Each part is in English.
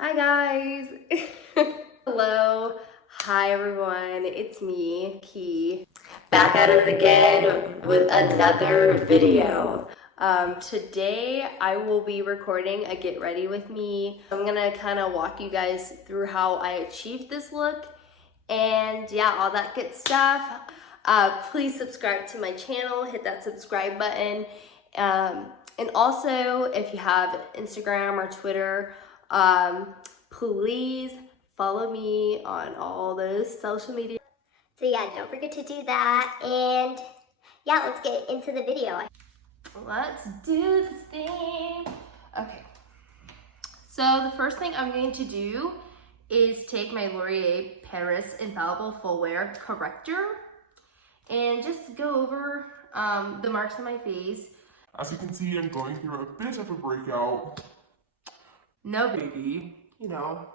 Hi guys! Hello, hi everyone, it's me, Key, back at it again with another video. Today I will be recording a get ready with me. I'm gonna kind of walk you guys through how I achieved this look and yeah, all that good stuff. Please subscribe to my channel, hit that subscribe button. And also, if you have Instagram or Twitter, please follow me on all those social media. So yeah, don't forget to do that. And yeah, let's get into the video. Let's do this thing. Okay. So the first thing I'm going to do is take my Laurier Paris Infallible Full Wear Corrector and just go over the marks on my face. As you can see, I'm going through a bit of a breakout. No biggie. You know,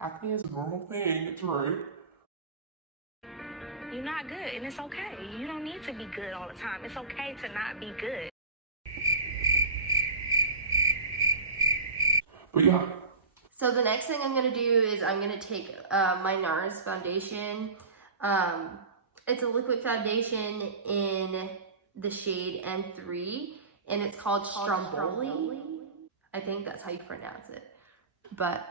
acne is a normal thing, it's right. You're not good, and it's okay. You don't need to be good all the time. It's okay to not be good. But yeah. So the next thing I'm gonna do is I'm gonna take my NARS foundation. It's a liquid foundation in the shade N3, and it's called Stromboli. I think that's how you pronounce it. But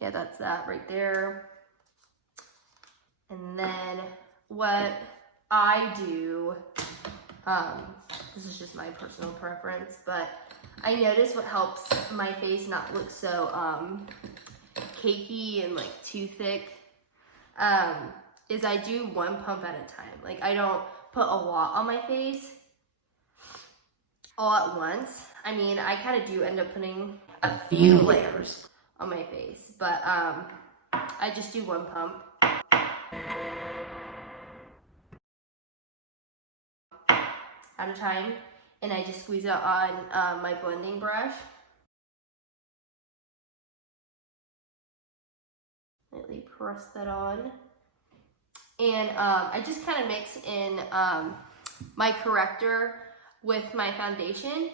yeah, that's that right there. And then what I do, this is just my personal preference, but I notice what helps my face not look so cakey and like too thick is I do one pump at a time. Like I don't put a lot on my face all at once. I mean, I kind of do end up putting a few layers on my face, but I just do one pump at a time, and I just squeeze it on my blending brush. Lightly press that on. And I just kind of mix in my corrector with my foundation,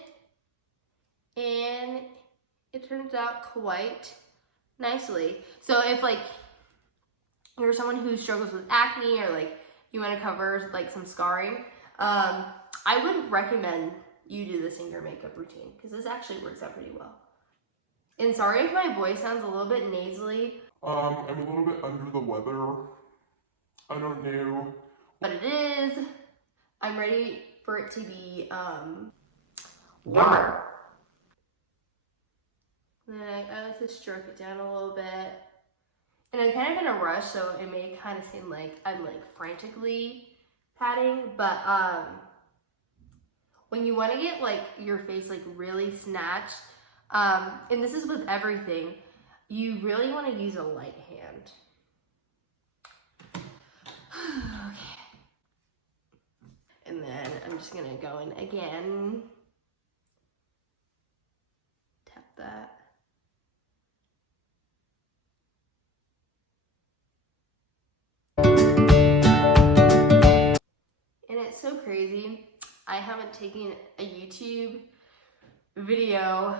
and it turns out quite nicely. So if like you're someone who struggles with acne or like you want to cover like some scarring, I would recommend you do this in your makeup routine because this actually works out pretty well. And sorry if my voice sounds a little bit nasally. I'm a little bit under the weather. I don't know. But it is. I'm ready for it to be warmer. Then I like to stroke it down a little bit. And I'm kind of in a rush, so it may kind of seem like I'm like frantically patting, but when you want to get like your face like really snatched, and this is with everything, you really want to use a light hand. Okay. And then I'm just gonna go in again. Tap that. And it's so crazy. I haven't taken a YouTube video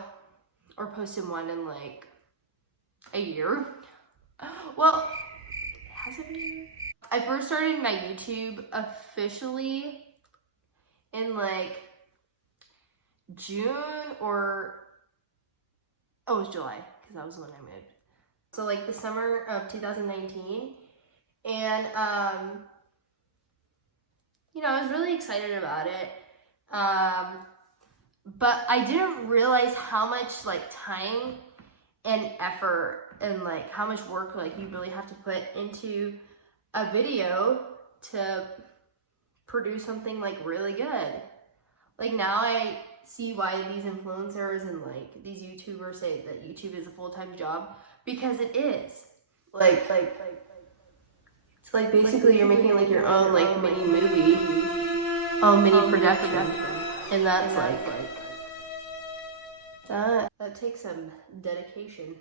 or posted one in like a year. Well, has it been a year? I first started my YouTube officially in like June or, oh, it was July, because that was when I moved. So like the summer of 2019. And you know, I was really excited about it. But I didn't realize how much like time and effort and like how much work like you really have to put into a video to produce something like really good. Like now I see why these influencers and like these YouTubers say that YouTube is a full-time job, because it is. Like it's like basically you're making like your own like mini movie, mini production, and that's like that takes some dedication.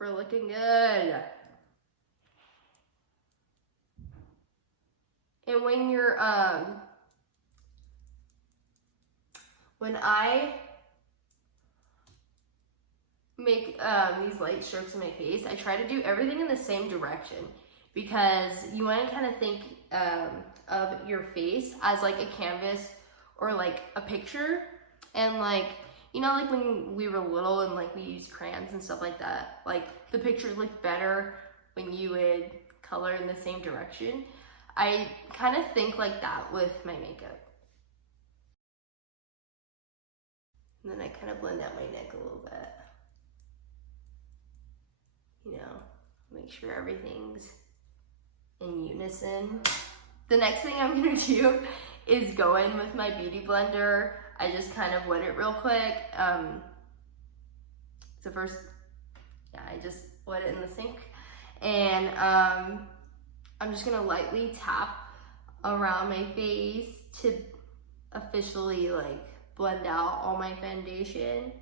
We're looking good. And when you're, when I make these light strokes in my face, I try to do everything in the same direction, because you want to kind of think of your face as like a canvas or like a picture. And like, you know, like when we were little and like we used crayons and stuff like that, like the pictures looked better when you would color in the same direction. I kind of think like that with my makeup. And then I kind of blend out my neck a little bit. You know, make sure everything's in unison. The next thing I'm gonna do is go in with my beauty blender. I just kind of wet it real quick. So first, yeah, I just wet it in the sink. And I'm just gonna lightly tap around my face to officially like blend out all my foundation.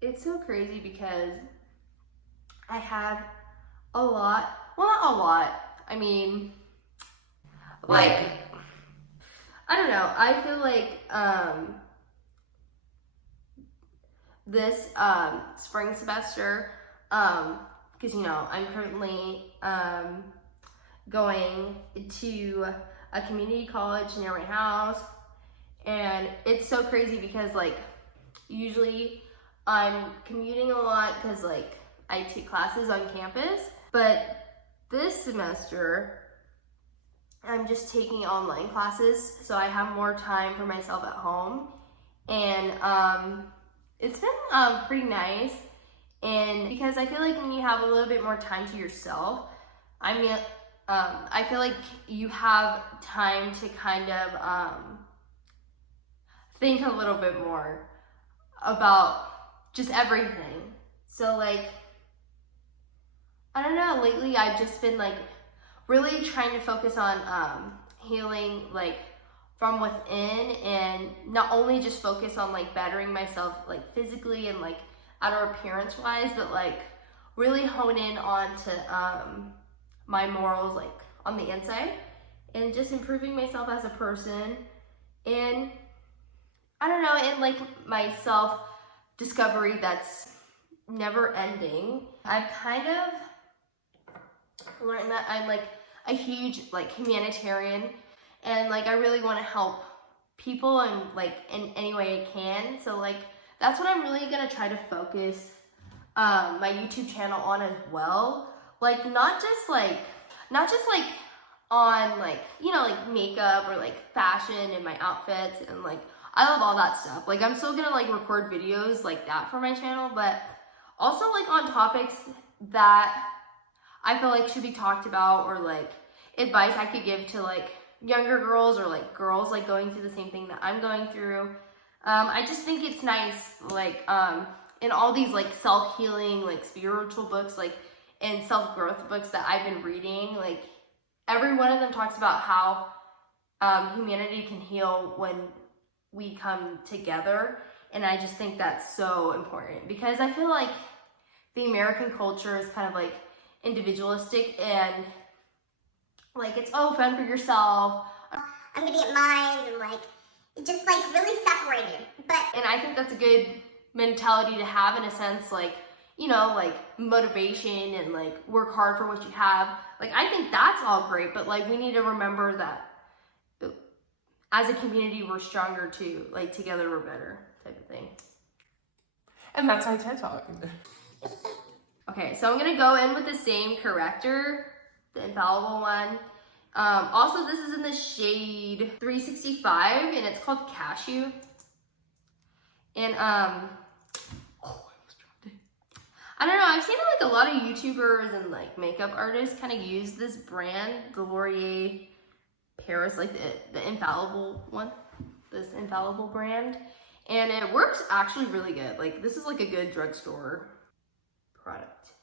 It's so crazy because I have a lot, well, not a lot, I mean, like, I don't know, I feel like this spring semester, because you know, I'm currently going to a community college near my house, and it's so crazy because like usually I'm commuting a lot because like I take classes on campus, but this semester I'm just taking online classes, so I have more time for myself at home. And it's been pretty nice, and because I feel like when you have a little bit more time to yourself, I mean, I feel like you have time to kind of think a little bit more about just everything. So like, I don't know, lately I've just been like really trying to focus on healing like from within, and not only just focus on like bettering myself like physically and like outer appearance wise, but like really hone in onto my morals like on the inside, and just improving myself as a person. And I don't know, and like my self discovery that's never ending. I've kind of learned that I'm like a huge like humanitarian, and like I really want to help people and like in any way I can. So like that's what I'm really gonna try to focus my YouTube channel on as well. Like not just like on like, you know, like makeup or like fashion and my outfits, and like I love all that stuff. Like I'm still gonna like record videos like that for my channel, but also like on topics that I feel like should be talked about, or like advice I could give to like younger girls, or like girls like going through the same thing that I'm going through. I just think it's nice, like in all these like self-healing, like spiritual books, like and self-growth books that I've been reading, like every one of them talks about how humanity can heal when we come together. And I just think that's so important, because I feel like the American culture is kind of like individualistic, and like it's, oh, fend for yourself, I'm gonna get mine, and like just like really separated. But and I think that's a good mentality to have, in a sense, like, you know, like motivation and like work hard for what you have. Like I think that's all great, but like we need to remember that as a community we're stronger too. Like together we're better, type of thing. And that's my TED Talk. Okay, so I'm gonna go in with the same corrector, the infallible one. Also, this is in the shade 365, and it's called Cashew. And I don't know, I've seen like a lot of YouTubers and like makeup artists kind of use this brand, the L'Oreal Paris, like the infallible one, this infallible brand, and it works actually really good. Like this is like a good drugstore product.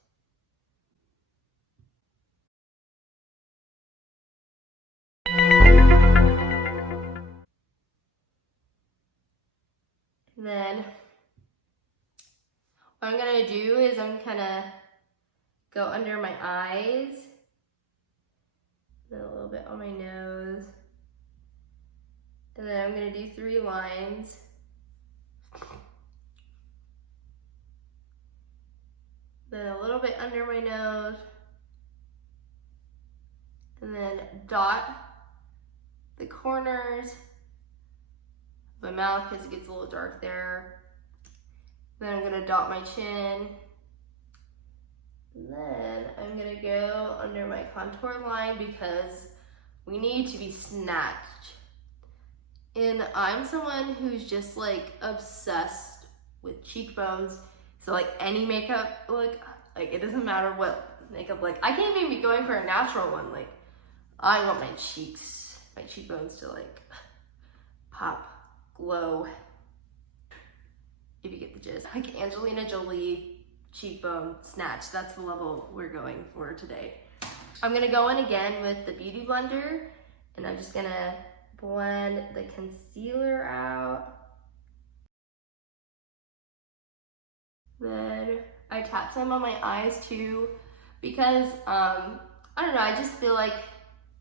And then What I'm gonna do is I'm gonna go under my eyes, then a little bit on my nose, and then I'm gonna do 3 lines. Then a little bit under my nose, and then dot the corners of my mouth because it gets a little dark there. Then I'm gonna dot my chin. And then I'm gonna go under my contour line because we need to be snatched. And I'm someone who's just like obsessed with cheekbones. So like any makeup look, like it doesn't matter what makeup look. I can't even be going for a natural one. Like I want my cheekbones to like pop, glow. If you get the gist. Like Angelina Jolie cheekbone snatch. That's the level we're going for today. I'm gonna go in again with the Beauty Blender, and I'm just gonna blend the concealer out. Then I tap some on my eyes too, because I don't know, I just feel like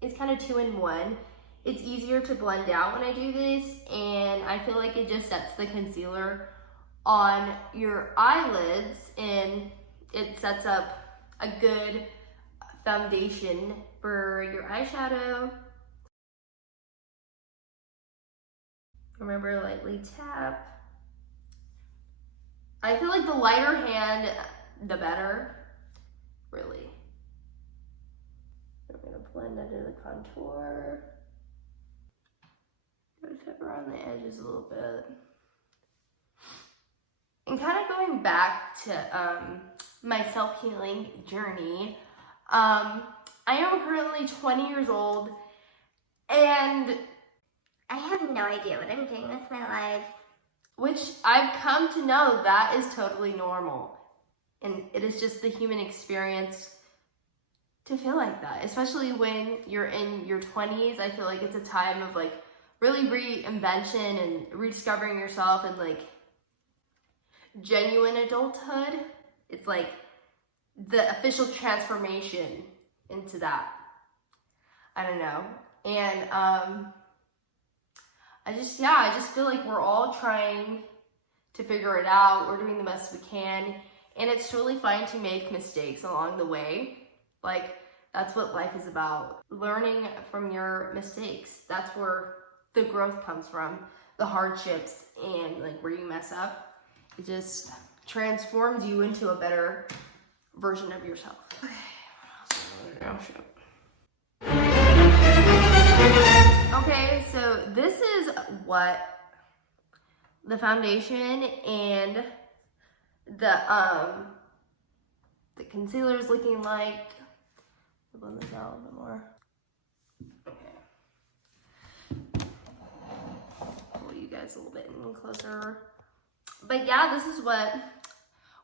it's kind of 2 in 1. It's easier to blend out when I do this, and I feel like it just sets the concealer on your eyelids and it sets up a good foundation for your eyeshadow. Remember, lightly tap. I feel like the lighter hand, the better, really. I'm gonna blend under the contour. Go tap around the edges a little bit. And kind of going back to my self-healing journey, I am currently 20 years old, and I have no idea what I'm doing with my life. which I've come to know that is totally normal. And it is just the human experience to feel like that, especially when you're in your 20s. I feel like it's a time of like really reinvention and rediscovering yourself and like genuine adulthood. It's like the official transformation into that. I don't know. And I just feel like we're all trying to figure it out. We're doing the best we can. And it's totally fine to make mistakes along the way. Like, that's what life is about. Learning from your mistakes. That's where the growth comes from. The hardships and like where you mess up. It just transforms you into a better version of yourself. Okay, what else am I gonna do? Okay, so this is what the foundation and the concealer is looking like. I'll blend this out a little bit more. Okay. Pull you guys a little bit in closer. But yeah, this is what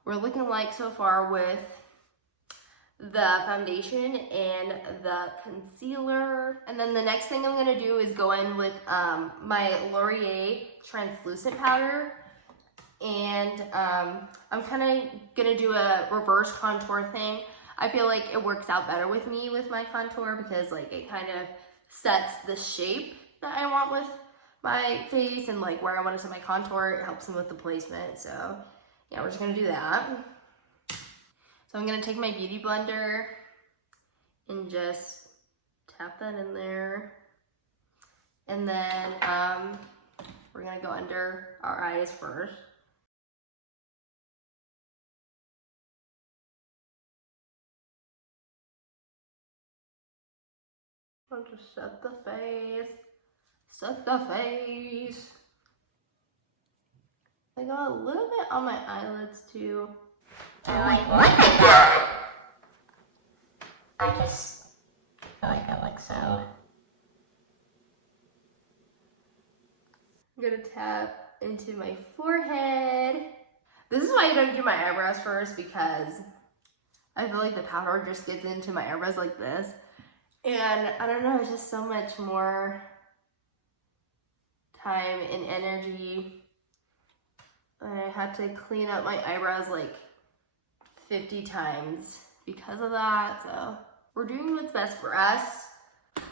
we're looking like so far with the foundation and the concealer. And then the next thing I'm gonna do is go in with my Laurier translucent powder. And I'm kind of gonna do a reverse contour thing. I feel like it works out better with me with my contour because like it kind of sets the shape that I want with my face and like where I want to set my contour. It helps them with the placement. So yeah, we're just gonna do that. So I'm gonna take my Beauty Blender and just tap that in there. And then we're gonna go under our eyes first. I'll just set the face. Set the face. I got a little bit on my eyelids too. I'm like, look at that! I just feel like I look so. I'm gonna tap into my forehead. This is why I don't do my eyebrows first, because I feel like the powder just gets into my eyebrows like this. And I don't know, it's just so much more time and energy I had to clean up my eyebrows like 50 times because of that. So we're doing what's best for us.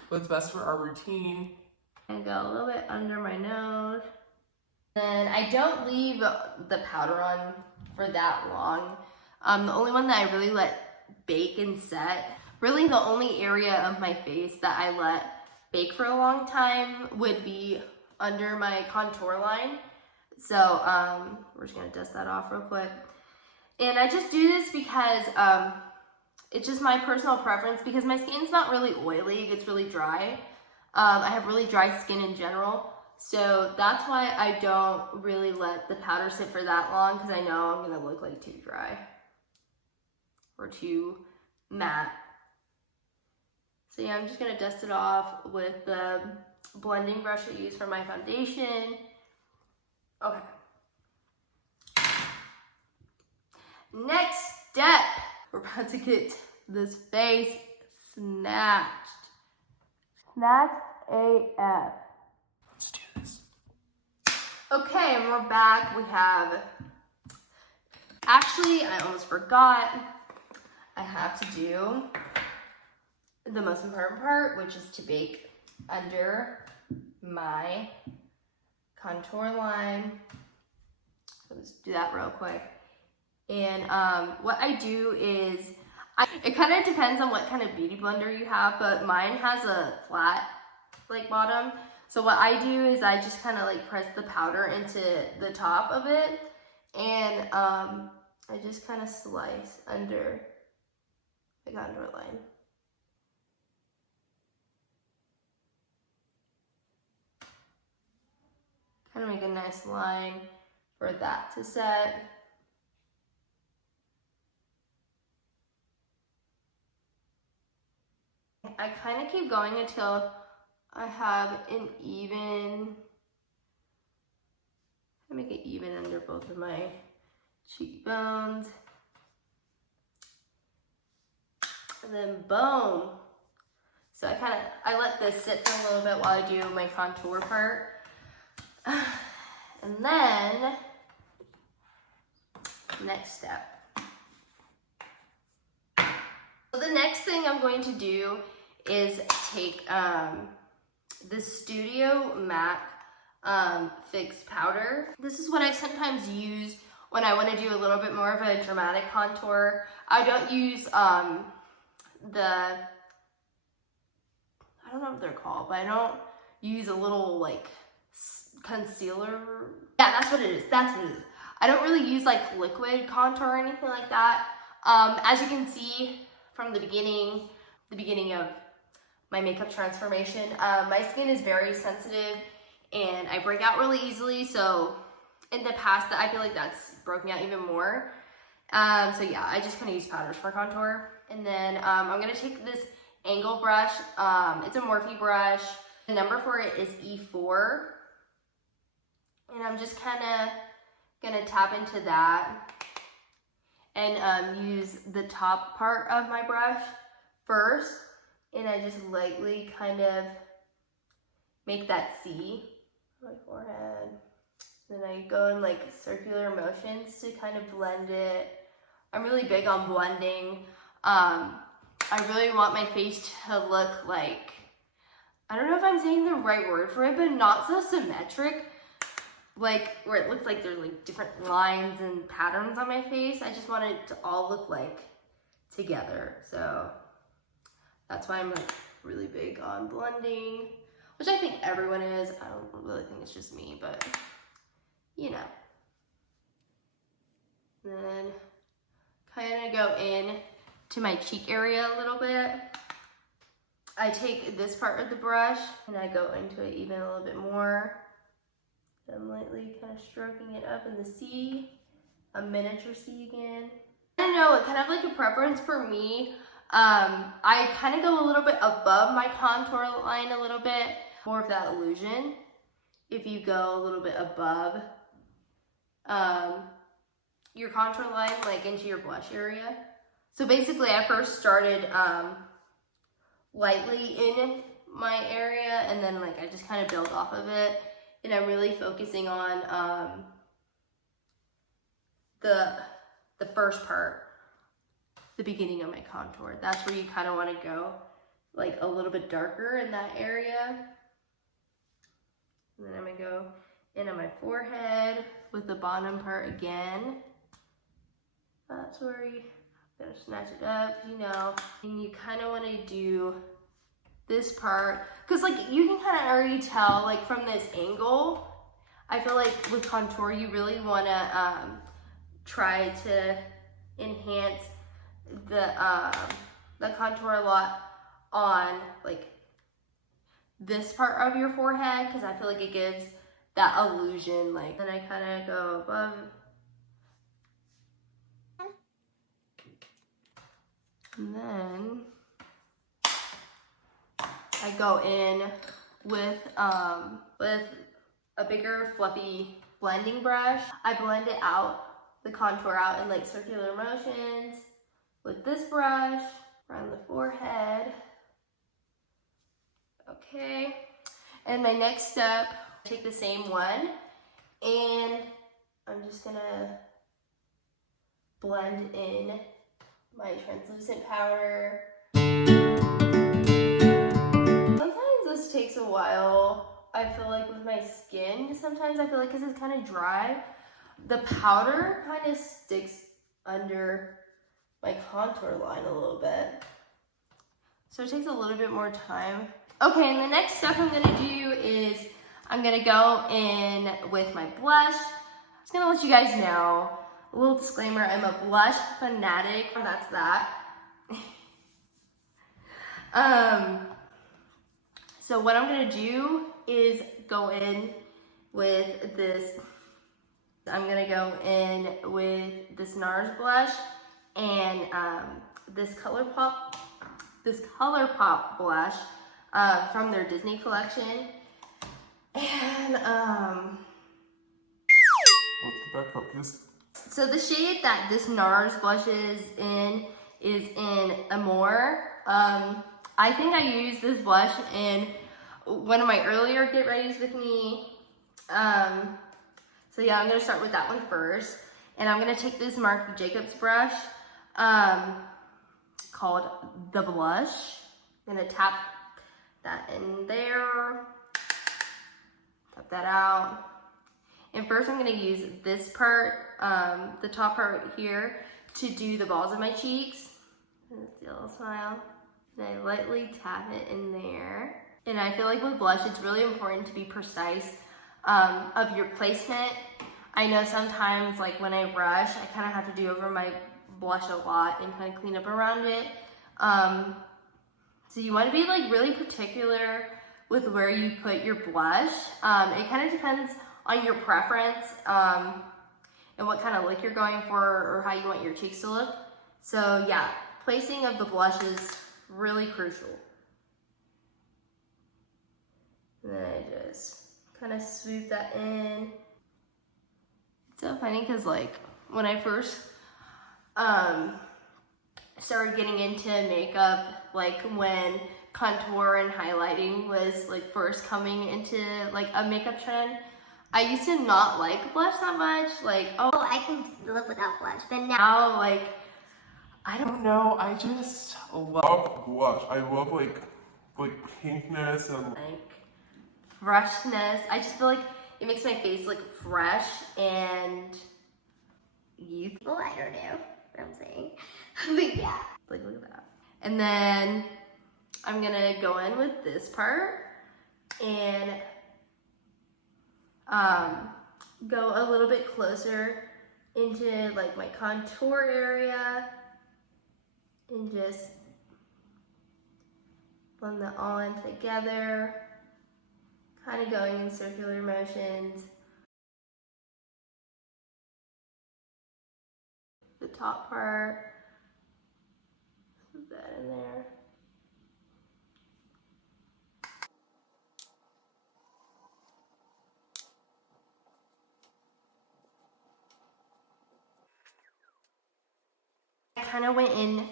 What's best for our routine. And go a little bit under my nose. Then I don't leave the powder on for that long. The only one that I really let bake and set, really the only area of my face that I let bake for a long time would be under my contour line. So we're just gonna dust that off real quick. And I just do this because it's just my personal preference, because my skin's not really oily, it gets really dry. I have really dry skin in general. So that's why I don't really let the powder sit for that long, because I know I'm gonna look like too dry or too matte. So yeah, I'm just gonna dust it off with the blending brush I use for my foundation. Okay. Next step, we're about to get this face snatched. Snatched AF. Let's do this. Okay, and we're back. We have, actually, I almost forgot. I have to do the most important part, which is to bake under my contour line. So let's do that real quick. And what I do is, it kind of depends on what kind of beauty blender you have, but mine has a flat like bottom. So what I do is I just kind of like press the powder into the top of it, and I just kind of slice under the contour line. Kind of make a nice line for that to set. I kind of keep going until I have an even, I make it even under both of my cheekbones. And then boom. So I let this sit for a little bit while I do my contour part. And then, next step. So the next thing I'm going to do is take the Studio MAC Fix Powder. This is what I sometimes use when I want to do a little bit more of a dramatic contour. I don't use I don't know what they're called, but I don't use a little like concealer. Yeah, that's what it is. That's what it is. I don't really use like liquid contour or anything like that. As you can see from the beginning of my makeup transformation, my skin is very sensitive and I break out really easily. So in the past, I feel like that's broken out even more. So yeah, I just kind of use powders for contour. And then I'm gonna take this angle brush. It's a Morphe brush. The number for it is E4. And I'm just kind of gonna tap into that and use the top part of my brush first. And I just lightly kind of make that C on my forehead. Then I go in like circular motions to kind of blend it. I'm really big on blending. I really want my face to look like, I don't know if I'm saying the right word for it, but not so symmetric. Like where it looks like there's like different lines and patterns on my face. I just want it to all look like together. So that's why I'm like really big on blending, which I think everyone is. I don't really think it's just me, but you know. And then kind of go in to my cheek area a little bit. I take this part of the brush and I go into it even a little bit more. I'm lightly kind of stroking it up in the C, a miniature C again. I don't know, kind of like a preference for me. I kind of go a little bit above my contour line a little bit, more of that illusion. If you go a little bit above your contour line, like into your blush area. So basically I first started lightly in my area and then like I just kind of build off of it. And I'm really focusing on the first part, the beginning of my contour. That's where you kind of want to go, like a little bit darker in that area. And then I'm gonna go in on my forehead with the bottom part again. That's where you gonna snatch it up, you know. And you kind of want to do this part, because like you can kind of already tell, like from this angle, I feel like with contour, you really want to try to enhance the contour a lot on like this part of your forehead, because I feel like it gives that illusion. Like, then I kind of go above. And then I go in with a bigger fluffy blending brush. I blend it out, the contour out in like circular motions with this brush around the forehead. Okay, and my next step, take the same one and I'm just gonna blend in my translucent powder. Sometimes this takes a while. I feel like with my skin, sometimes I feel like because it's kind of dry, the powder kind of sticks under my contour line a little bit. So it takes a little bit more time. Okay, and the next step I'm gonna do is I'm gonna go in with my blush. I'm just gonna let you guys know, a little disclaimer, I'm a blush fanatic, and that's that. So what I'm gonna do is go in with this. I'm gonna go in with this NARS blush and this ColourPop blush from their Disney collection. And Let's get back focused. so the shade that this NARS blush is in Amore. I think I used this blush in one of my earlier Get Ready's with me. So yeah, I'm gonna start with that one first. And I'm gonna take this Marc Jacobs brush called The Blush. I'm gonna tap that in there, tap that out. And first I'm gonna use this part, the top part here, to do the balls of my cheeks. And it's a little smile. And I lightly tap it in there. And I feel like with blush, it's really important to be precise of your placement. I know sometimes, like when I brush, I kind of have to do over my blush a lot and kind of clean up around it. So you want to be like really particular with where you put your blush. It kind of depends on your preference and what kind of look you're going for or how you want your cheeks to look. So yeah, placing of the blush is really crucial. And then I just kind of swoop that in. It's so funny because like when I first started getting into makeup, like when contour and highlighting was like first coming into like a makeup trend, I used to not like blush that much. Like, oh, I can live without blush, but now now like I don't No, I just love blush. I love like pinkness and like freshness. I just feel like it makes my face look fresh and youthful. I don't know what I'm saying. But yeah. Like, look at that. And then I'm gonna go in with this part and go a little bit closer into like my contour area and just blend that all in together, kind of going in circular motions. The top part, put that in there. I kind of went in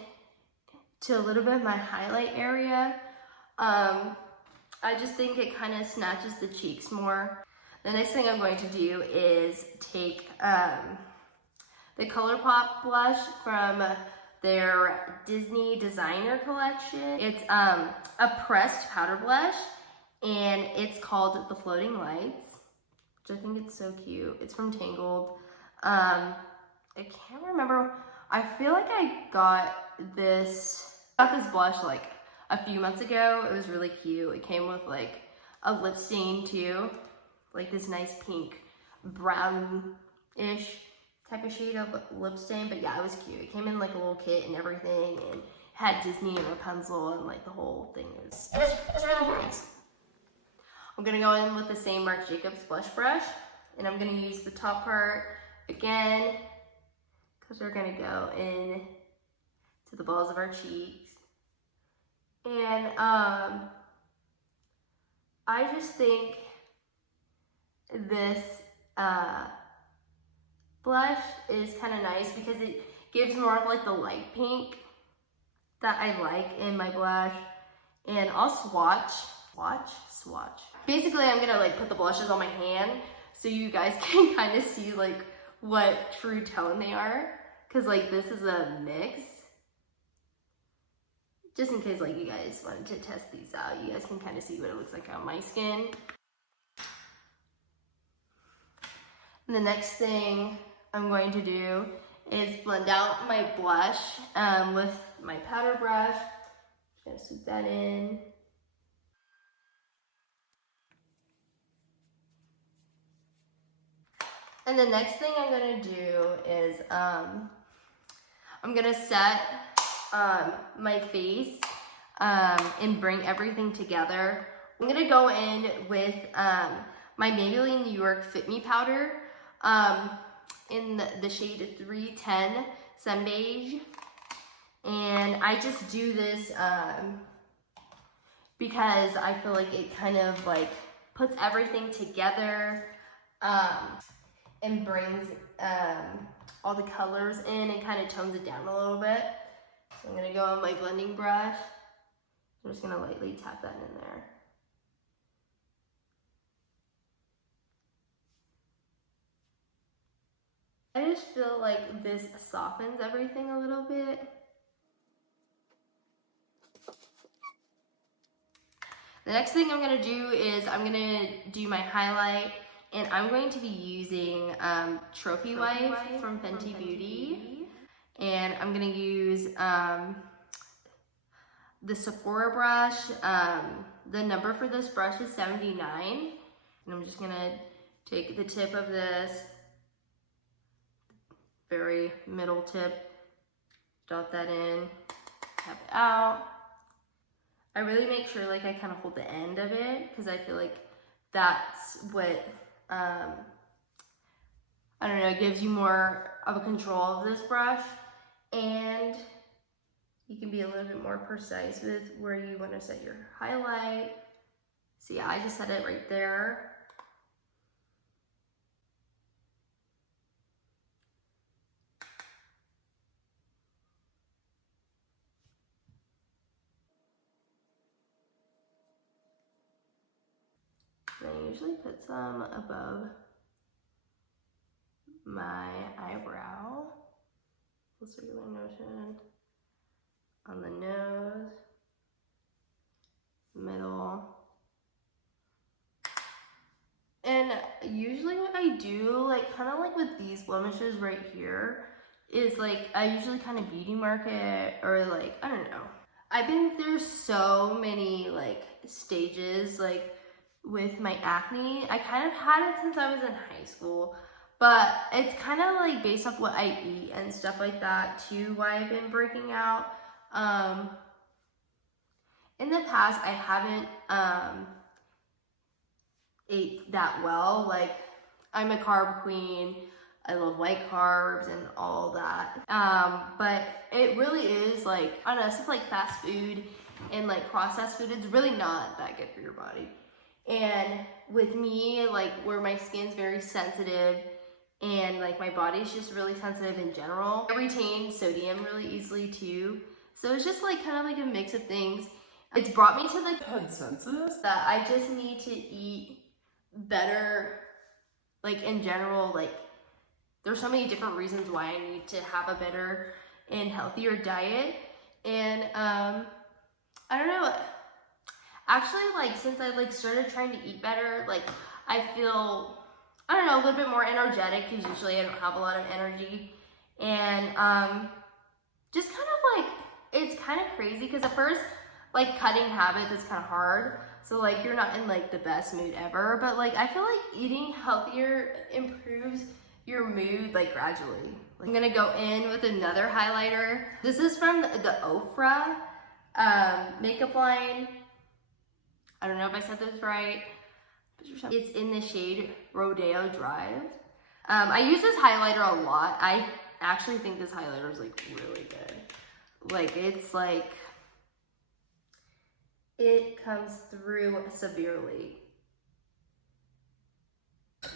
to a little bit of my highlight area. I just think it kind of snatches the cheeks more. The next thing I'm going to do is take the ColourPop blush from their Disney Designer Collection. It's a pressed powder blush, and it's called the Floating Lights, which I think it's so cute. It's from Tangled. I can't remember. I feel like I got this blush like a few months ago. It was really cute. It came with like a lip stain too, like this nice pink brown-ish type of shade of lip stain. But yeah, it was cute. It came in like a little kit and everything, and had Disney and Rapunzel and like the whole thing. It was really nice. I'm gonna go in with the same Marc Jacobs blush brush, and I'm gonna use the top part again, because we're gonna go in to the balls of our cheeks. And I just think this blush is kind of nice because it gives more of like the light pink that I like in my blush. And I'll swatch. Basically, I'm gonna like put the blushes on my hand so you guys can kind of see like what true tone they are, because like this is a mix. Just in case like you guys wanted to test these out, you guys can kind of see what it looks like on my skin. And the next thing I'm going to do is blend out my blush with my powder brush. Just gonna swoop that in. And the next thing I'm gonna do is I'm gonna set my face and bring everything together. I'm gonna go in with my Maybelline New York Fit Me powder in the shade 310 Sun Beige. And I just do this because I feel like it kind of like puts everything together and brings all the colors in and kind of tones it down a little bit. So I'm gonna go on my blending brush. I'm just gonna lightly tap that in there. I just feel like this softens everything a little bit. The next thing I'm gonna do is I'm gonna do my highlight, and I'm going to be using Trophy Wife from Fenty Beauty. And I'm gonna use the Sephora brush. The number for this brush is 79. And I'm just gonna take the tip of this, very middle tip, dot that in, tap it out. I really make sure like I kind of hold the end of it, because I feel like that's what, I don't know, gives you more of a control of this brush. And you can be a little bit more precise with where you want to set your highlight. So yeah, I just set it right there. And I usually put some above my eyebrow, the circular motion, on the nose, middle. And usually what I do, like kind of like with these blemishes right here, is like I usually kind of beauty mark it, or like, I don't know. I've been through so many like stages like with my acne. I kind of had it since I was in high school, but it's kind of like based off what I eat and stuff like that too, why I've been breaking out. In the past, I haven't ate that well. Like, I'm a carb queen. I love light carbs and all that. But it really is like, I don't know, stuff like fast food and like processed food, it's really not that good for your body. And with me, like where my skin's very sensitive and like my body's just really sensitive in general, I retain sodium really easily too. So it's just like kind of like a mix of things. It's brought me to the Consensus? that I just need to eat better, like in general, like there's so many different reasons why I need to have a better and healthier diet. And I don't know, actually, like, since I like started trying to eat better, like, I feel, I don't know, a little bit more energetic, because usually I don't have a lot of energy. And just kind of like, it's kind of crazy, because at first, like, cutting habits is kind of hard. So like, you're not in like the best mood ever, but like, I feel like eating healthier improves your mood like gradually. I'm gonna go in with another highlighter. This is from the Ofra makeup line. I don't know if I said this right. It's in the shade Rodeo Drive. I use this highlighter a lot. I actually think this highlighter is like really good. Like, it's like, it comes through severely.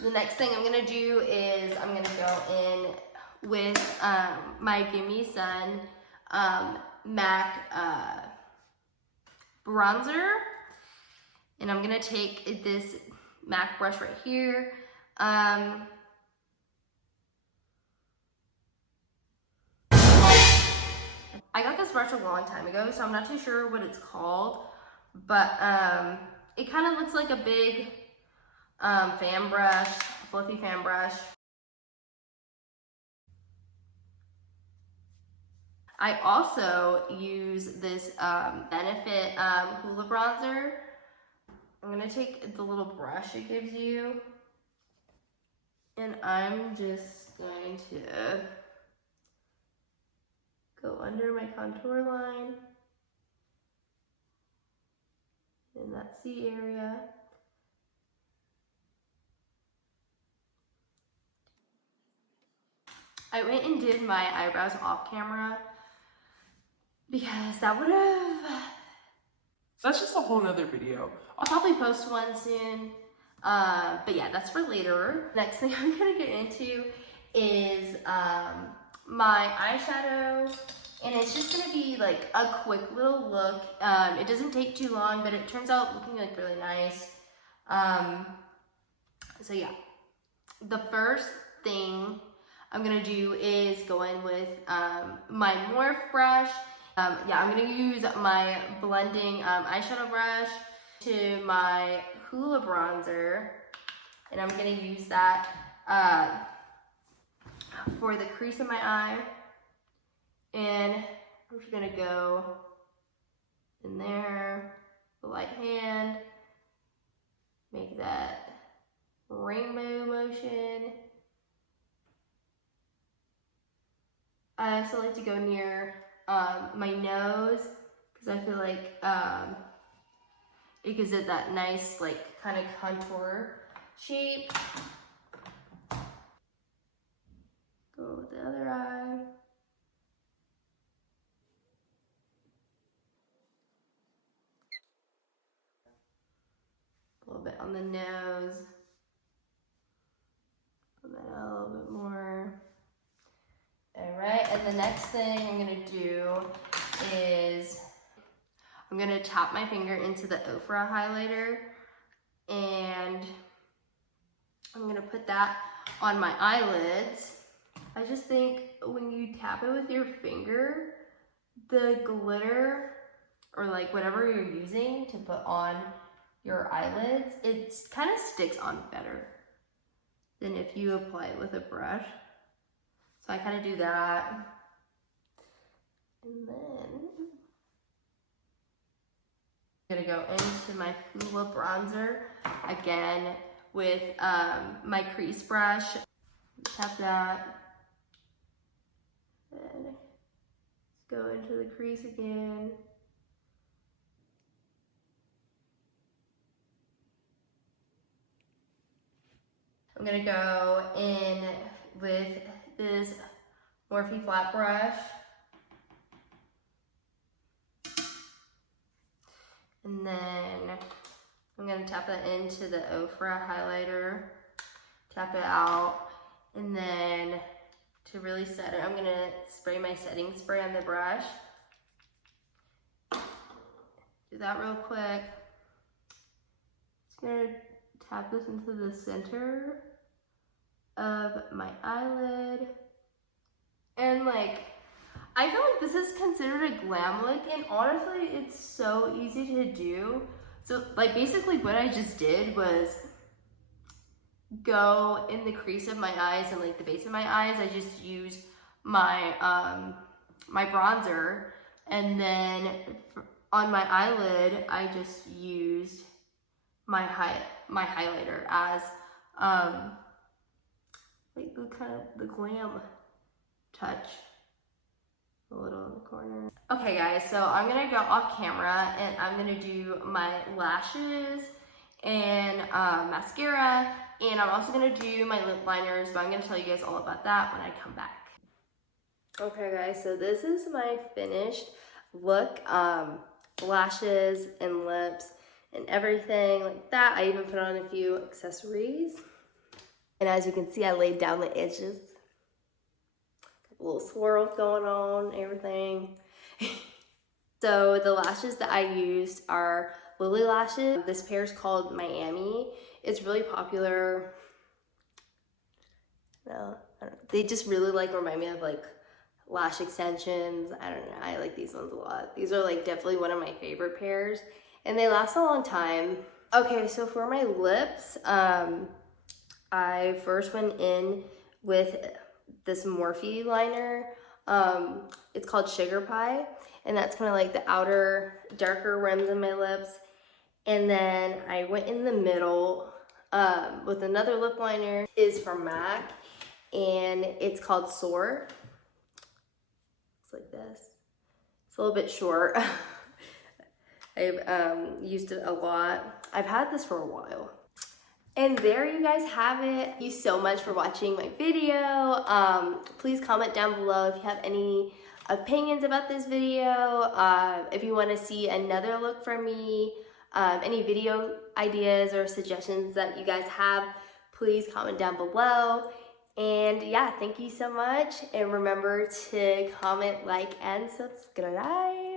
The next thing I'm gonna do is I'm gonna go in with my Gimme Sun MAC bronzer. And I'm gonna take this MAC brush right here. I got this brush a long time ago, so I'm not too sure what it's called, but it kind of looks like a big fan brush, fluffy fan brush. I also use this Benefit Hoola bronzer. I'm gonna take the little brush it gives you, and I'm just going to go under my contour line in that C area. I went and did my eyebrows off camera because that would have... That's just a whole nother video. I'll probably post one soon. But yeah, that's for later. Next thing I'm gonna get into is my eyeshadow. And it's just gonna be like a quick little look. It doesn't take too long, but it turns out looking like really nice. So yeah, the first thing I'm gonna do is go in with my Morph brush. Yeah, I'm gonna use my blending eyeshadow brush to my Hoola bronzer, and I'm gonna use that for the crease of my eye. And I'm just gonna go in there, the light hand, make that rainbow motion. I also like to go near my nose, because I feel like it gives it that nice, like, kind of contour shape. Go with the other eye. A little bit on the nose. Put that out a little bit more. All right, and the next thing I'm gonna do is I'm gonna tap my finger into the Ofra highlighter, and I'm gonna put that on my eyelids. I just think when you tap it with your finger, the glitter, or like whatever you're using to put on your eyelids, it kind of sticks on better than if you apply it with a brush. So I kind of do that. And then I'm gonna go into my Hoola bronzer again with my crease brush. Tap that. And go into the crease again. I'm gonna go in with this Morphe flat brush. And then I'm gonna tap that into the Ofra highlighter, tap it out, and then to really set it, I'm gonna spray my setting spray on the brush. Do that real quick. Just gonna tap this into the center of my eyelid. And like, I feel like this is considered a glam look, and honestly, it's so easy to do. So like basically what I just did was go in the crease of my eyes and like the base of my eyes. I just used my my bronzer, and then on my eyelid I just used my highlighter as like the kind of the glam touch a little in the corner. Okay guys, so I'm gonna go off camera and I'm gonna do my lashes and mascara, and I'm also gonna do my lip liners, but I'm gonna tell you guys all about that when I come back. Okay guys, so this is my finished look. Lashes and lips and everything like that. I even put on a few accessories. And as you can see, I laid down the edges. A little swirls going on, everything. So the lashes that I used are Lily lashes. This pair is called Miami. It's really popular. No, I don't know. They just really like remind me of like lash extensions. I don't know, I like these ones a lot. These are like definitely one of my favorite pairs, and they last a long time. Okay, so for my lips, I first went in with this Morphe liner. It's called Sugar Pie, and that's kind of like the outer darker rims of my lips. And then I went in the middle with another lip liner. Is from MAC, and it's called Soar. It's like this. It's a little bit short. I've used it a lot. I've had this for a while. And there you guys have it. Thank you so much for watching my video. Please comment down below if you have any opinions about this video. If you want to see another look from me, any video ideas or suggestions that you guys have, please comment down below. And yeah, thank you so much. And remember to comment, like, and subscribe.